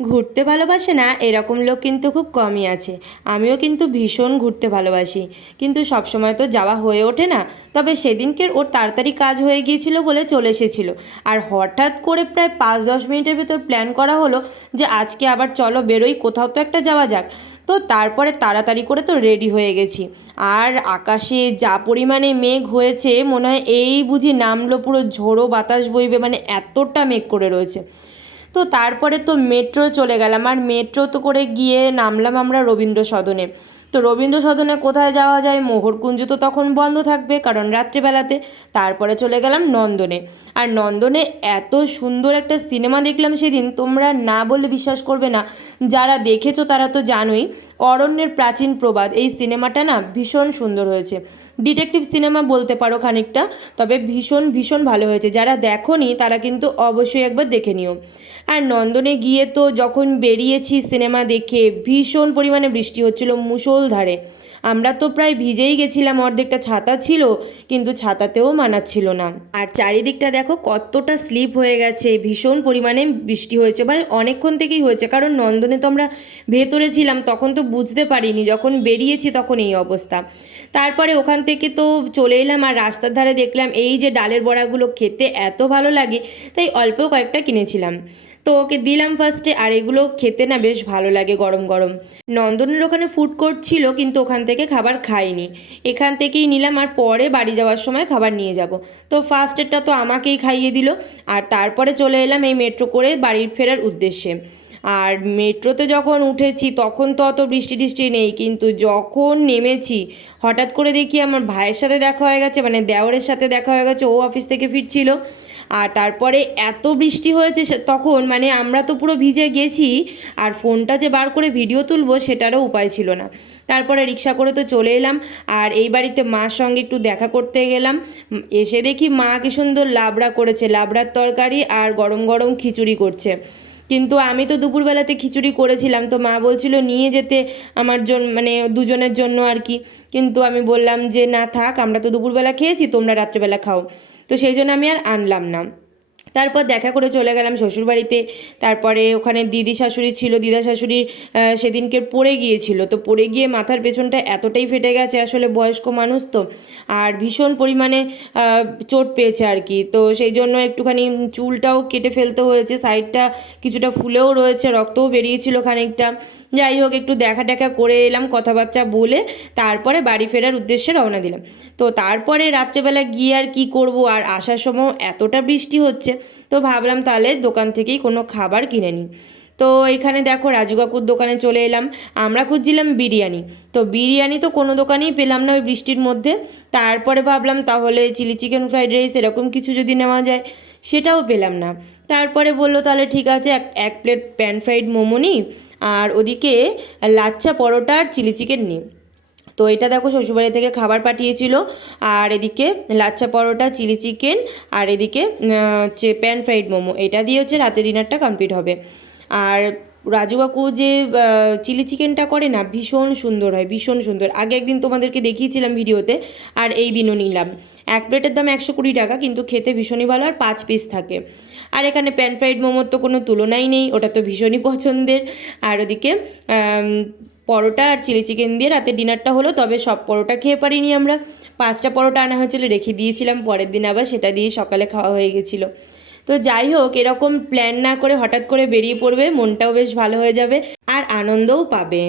ঘুরতে ভালোবাসে না, এরকম লোক কিন্তু খুব কমই আছে। আমিও কিন্তু ভীষণ ঘুরতে ভালোবাসি। কিন্তু সবসময় তো যাওয়া হয়ে ওঠে না। তবে সেদিনকে ওর তাড়াতাড়ি কাজ হয়ে গিয়েছিল বলে চলে এসেছিল। আর হঠাৎ করে প্রায় পাঁচ দশ মিনিটের ভেতর প্ল্যান করা হলো যে আজকে আবার চলো বেরোই, কোথাও তো একটা যাওয়া যাক। তো তারপরে তাড়াতাড়ি করে তো রেডি হয়ে গেছি। আর আকাশে যা পরিমাণে মেঘ হয়েছে, মনে হয় এই বুঝি নামলো পুরো ঝোড়ো বাতাস বইবে মানে এতটা মেঘ করে রয়েছে। তো তারপরে তো মেট্রো চলে গেলাম। আর মেট্রো তো করে গিয়ে নামলাম আমরা রবীন্দ্র সদনে তো রবীন্দ্র সদনে কোথায় যাওয়া যায়? মোহরকুঞ্জ তো তখন বন্ধ থাকবে, কারণ রাত্রিবেলাতে। তারপরে চলে গেলাম নন্দনে। আর নন্দনে এত সুন্দর একটা সিনেমা দেখলাম সেদিন, তোমরা না বলে বিশ্বাস করবে না। যারা দেখেছ তারা তো জানোই, অরণ্যের প্রাচীন প্রবাদ। এই সিনেমাটা না ভীষণ সুন্দর হয়েছে। ডিটেকটিভ সিনেমা বলতে পারো খানিকটা, তবে ভীষণ ভীষণ ভালো হয়েছে। যারা দেখোনি, তারা কিন্তু অবশ্যই একবার দেখে নিও। আর নন্দনে গিয়ে তো যখন বেরিয়েছি সিনেমা দেখে, ভীষণ পরিমাণে বৃষ্টি হচ্ছিল মুষলধারে আমরা তো প্রায় ভিজেই গেছিলাম, অর্ধেকটা ছাতা ছিল, কিন্তু ছাতাতেও মানাচ্ছিল না। আর চারিদিকটা দেখো কতটা স্লিপ হয়ে গেছে, ভীষণ পরিমাণে বৃষ্টি হয়েছে মানে অনেকক্ষণ থেকেই হয়েছে, কারণ নন্দনে তো আমরা ভেতরে ছিলাম, তখন তো বুঝতে পারিনি, যখন বেরিয়েছি তখন এই অবস্থা। তারপরে ওখান থেকে তো চলে এলাম আর রাস্তার ধারে দেখলাম এই যে ডালের বড়াগুলো খেতে এত ভালো লাগে, তাই অল্প কয়েকটা কিনেছিলাম। তো ওকে দিলাম ফার্স্টে আর এগুলো খেতে না বেশ ভালো লাগে গরম গরম। নন্দনের ওখানে ফুড কোর্ট ছিল, কিন্তু ওখান থেকে খাবার খাইনি। এখান থেকেই নিলাম আর পরে বাড়ি যাওয়ার সময় খাবার নিয়ে যাব। তো ফার্স্টেরটা তো আমাকেই খাইয়ে দিল, আর তারপরে চলে এলাম এই মেট্রো করে বাড়ির ফেরার উদ্দেশ্যে। আর মেট্রোতে যখন উঠেছি, তখন তো অত বৃষ্টি টিষ্টি নেই, কিন্তু যখন নেমেছি, হঠাৎ করে দেখি আমার ভাইয়ের সাথে দেখা হয়ে গেছে মানে দেওরের সাথে দেখা হয়ে গেছে, ও অফিস থেকে ফিরছিল। আর তারপরে এত বৃষ্টি হয়েছে তখন মানে আমরা তো পুরো ভিজে গেছি, আর ফোনটা যে বার করে ভিডিও তুলবো, সেটারও উপায় ছিল না। তারপরে রিক্সা করে তো চলে এলাম, আর এই বাড়িতে মার সঙ্গে একটু দেখা করতে গেলাম। এসে দেখি মা কি সুন্দর লাবড়া করেছে, লাবড়ার তরকারি আর গরম গরম খিচুড়ি করছে। কিন্তু আমি তো দুপুরবেলাতে খিচুড়ি করেছিলাম, তো মা বলছিল নিয়ে যেতে আমার জন্য মানে দুজনের জন্য আর কি। কিন্তু আমি বললাম যে, না থাক, আমরা তো দুপুরবেলা খেয়েছি, তোমরা রাত্রেবেলা খাও। তো সেই জন্য আমি আর আনলাম না। তারপর দেখা করে চলে গেলাম শ্বশুরবাড়িতে। তারপরে ওখানে দিদি শাশুড়ি ছিল দিদা শাশুড়ি আহ, সেদিনকে পড়ে গিয়েছিল। তো পড়ে গিয়ে মাথার পেছনটা এতটাই ফেটে গেছে আসলে বয়স্ক মানুষ তো আর ভীষণ পরিমাণে চোট পেয়েছে আর কি। তো সেই জন্য একটুখানি চুলটাও কেটে ফেলতে হয়েছে সাইডটা কিছুটা ফুলেও রয়েছে রক্তও বেরিয়েছিল খানিকটা। যাই হোক, একটু দেখা টেকা করে এলাম, কথাবার্তা বলে তারপরে বাড়ি ফেরার উদ্দেশ্যে রওনা দিলাম। তো তারপরে রাত্রেবেলা গিয়ে আর কি করব? আর আসার সময় এতটা বৃষ্টি হচ্ছে, তো ভাবলাম তাহলে দোকান থেকেই কোনো খাবার কিনে নিই। তো এখানে দেখো রাজু কাকুর দোকানে চলে এলাম। আমরা খুঁজছিলাম বিরিয়ানি। তো বিরিয়ানি তো কোনো দোকানেই পেলাম না ওই বৃষ্টির মধ্যে। তারপরে ভাবলাম তাহলে চিলি চিকেন, ফ্রাইড রাইস এরকম কিছু যদি নেওয়া যায়, সেটাও পেলাম না। তারপরে বলল, তাহলে ঠিক আছে, এক এক প্লেট প্যান ফ্রাইড মোমো নিই আর ওদিকে লাচ্ছা পরোটা আর চিলি চিকেন নিই তো এটা দেখো শ্বশুরবাড়ি থেকে খাবার পাঠিয়েছিল, আর এদিকে লাচ্ছা পরোটা, চিলি চিকেন, আর এদিকে হচ্ছে প্যান ফ্রাইড মোমো। এটা দিয়ে হচ্ছে রাতের ডিনারটা কমপ্লিট হবে। আর রাজু কাকু যে চিলি চিকেনটা করে না, ভীষণ সুন্দর হয়, ভীষণ সুন্দর। আগে একদিন তোমাদেরকে দেখিয়েছিলাম ভিডিওতে, আর এই দিনও নিলাম। এক প্লেটের দাম একশো কুড়ি টাকা, কিন্তু খেতে ভীষণই ভালো, আর পাঁচ পিস থাকে। আর এখানে প্যান ফ্রাইড মোমোর তো কোনো তুলনাই নেই, ওটা তো ভীষণই পছন্দের। আর ওদিকে পরোটা আর চিলি চিকেন দিয়ে রাতে ডিনারটা হলো, তবে সব পরোটা খেয়ে পারিনি আমরা। পাঁচটা পরোটা আনা হয়েছিল, রেখে দিয়েছিলাম, পরের দিন আবার সেটা দিয়ে সকালে খাওয়া হয়ে গেছিল। তো যাই হোক, এরকম প্ল্যান না করে হঠাৎ করে বেরিয়ে পড়বে, মনটাও বেশ ভালো হয়ে যাবে আর আনন্দও পাবে।